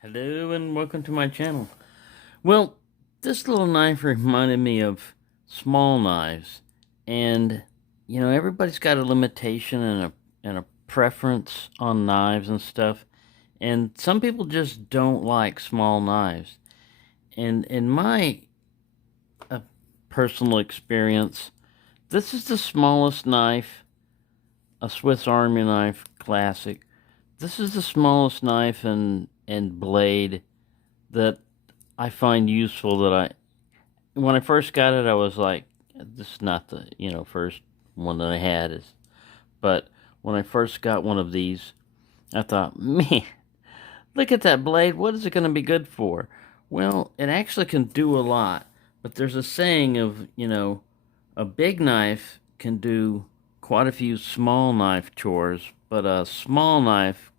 Hello and welcome to my channel. Well, this little knife reminded me of small knives, and everybody's got a limitation and a preference on knives and stuff, and some people just don't like small knives. And in my uh, personal experience, this is the smallest knife, a Swiss Army knife classic. This is the smallest knife and blade that I find useful. That I When I first got it, I was like, this is not the first one that I had is. But when I first got one of these, I thought, man, look at that blade. What is it going to be good for? Well, it actually can do a lot. But there's a saying of a big knife can do quite a few small knife chores, but a small knife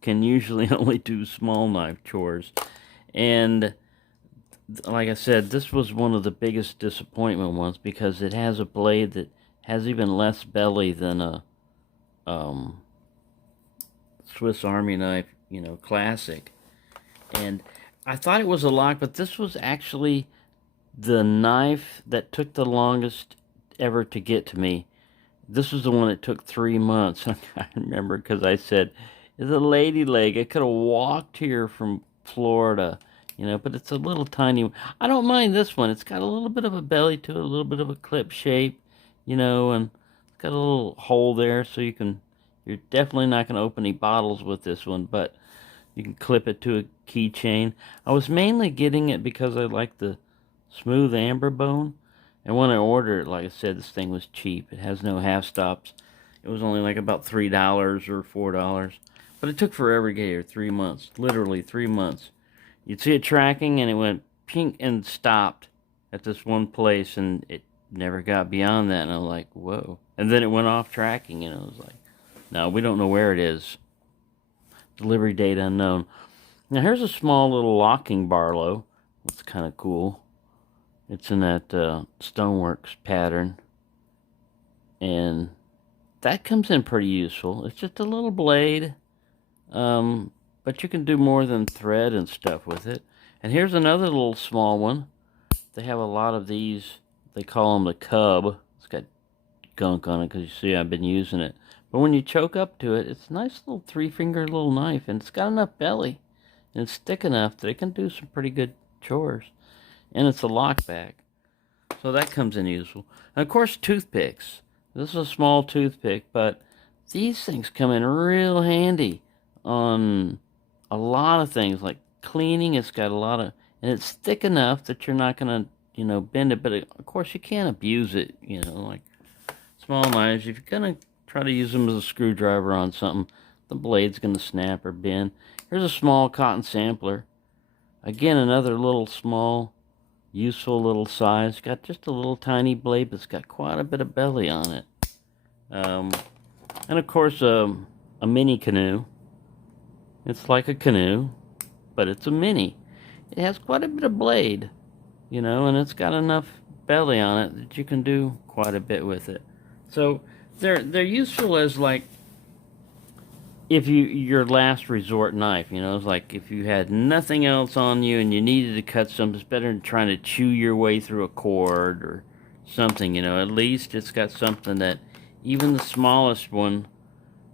can usually only do small knife chores. And like I said, this was one of the biggest disappointment ones because it has a blade that has even less belly than a um, Swiss Army knife, classic. And I thought it was a lock, but this was actually the knife that took the longest ever to get to me. This was the one that took 3 months. I remember because I said, it's a lady leg. I could have walked here from Florida, but it's a little tiny. I don't mind this one. It's got a little bit of a belly to it, a little bit of a clip shape, and it's got a little hole there so you're definitely not going to open any bottles with this one, but you can clip it to a keychain. I was mainly getting it because I like the smooth amber bone. And when I ordered it, like I said, this thing was cheap. It has no half stops. It was only like about $3 or $4. But it took forever to get here, 3 months. Literally 3 months. You'd see it tracking and it went pink and stopped at this one place and it never got beyond that. And I was like, whoa. And then it went off tracking and I was like, no, we don't know where it is. Delivery date unknown. Now here's a small little locking Barlow. That's kind of cool. It's in that Stoneworks pattern. And that comes in pretty useful. It's just a little blade. But you can do more than thread and stuff with it. And here's another little small one. They have a lot of these. They call them the Cub. It's got gunk on it because you see I've been using it. But when you choke up to it, it's a nice little 3-finger little knife. And it's got enough belly. And it's thick enough that it can do some pretty good chores. And it's a lockback. So that comes in useful. And of course, toothpicks. This is a small toothpick, but these things come in real handy on a lot of things, like cleaning. It's got a lot of, and it's thick enough that you're not going to, bend it. But of course, you can't abuse it, like small knives. If you're going to try to use them as a screwdriver on something, the blade's going to snap or bend. Here's a small cotton sampler. Again, another little small useful little size. Got just a little tiny blade, but it's got quite a bit of belly on it. And of course, a mini canoe. It's like a canoe, but it's a mini. It has quite a bit of blade, and it's got enough belly on it that you can do quite a bit with it. So they're useful as like if your last resort knife, it's like if you had nothing else on you and you needed to cut something, it's better than trying to chew your way through a cord or something, at least it's got something that even the smallest one,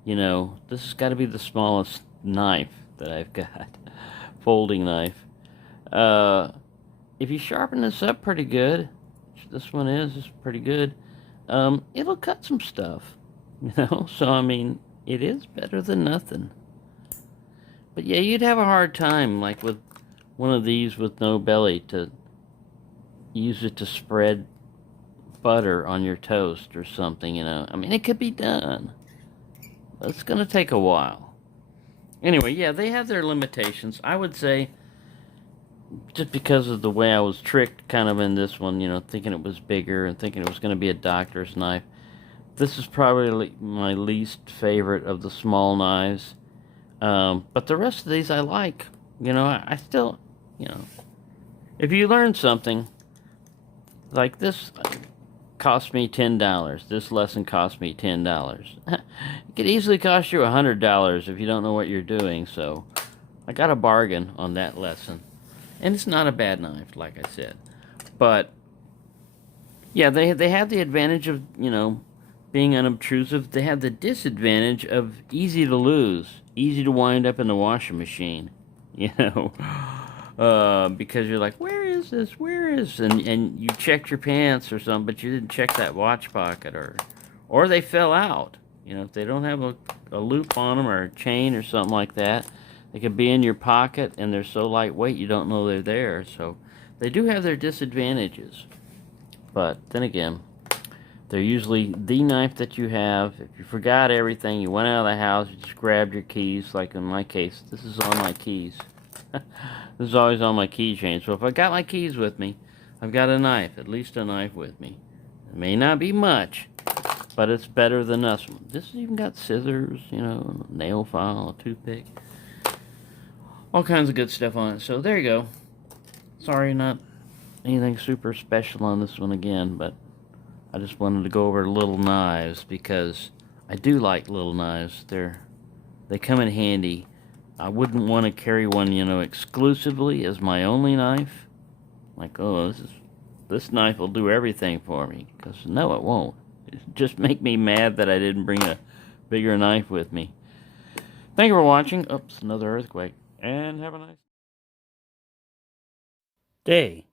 this has got to be the smallest knife that I've got, folding knife. If you sharpen this up pretty good, which this one is pretty good, it'll cut some stuff, so I mean, it is better than nothing. But yeah, you'd have a hard time, like with one of these with no belly, to use it to spread butter on your toast or something, I mean, it could be done, but it's going to take a while. Anyway, yeah, they have their limitations. I would say, just because of the way I was tricked kind of in this one, thinking it was bigger and thinking it was going to be a doctor's knife, this is probably my least favorite of the small knives. But the rest of these I like. I still, if you learn something, like this cost me $10. This lesson cost me $10. It could easily cost you $100 if you don't know what you're doing. So, I got a bargain on that lesson. And it's not a bad knife, like I said. But, yeah, they have the advantage of, you know, being unobtrusive. They have the disadvantage of easy to lose, easy to wind up in the washing machine, you know. Because you're like, where is this? Where is? And you checked your pants or something, but you didn't check that watch pocket, or they fell out. You know, if they don't have a loop on them or a chain or something like that, they could be in your pocket and they're so lightweight you don't know they're there. So they do have their disadvantages. But then again, they're usually the knife that you have. If you forgot everything, you went out of the house, you just grabbed your keys, like in my case, this is on my keys. This is always on my keychain. So if I got my keys with me, I've got a knife, at least a knife with me. It may not be much, but it's better than this one. This has even got scissors, you know, a nail file, a toothpick. All kinds of good stuff on it. So there you go. Sorry, not anything super special on this one again, but I just wanted to go over little knives because I do like little knives. They come in handy. I wouldn't want to carry one, you know, exclusively as my only knife. Like, oh, this knife will do everything for me. Because no, it won't. It just make me mad that I didn't bring a bigger knife with me. Thank you for watching. Oops, another earthquake. And have a nice day.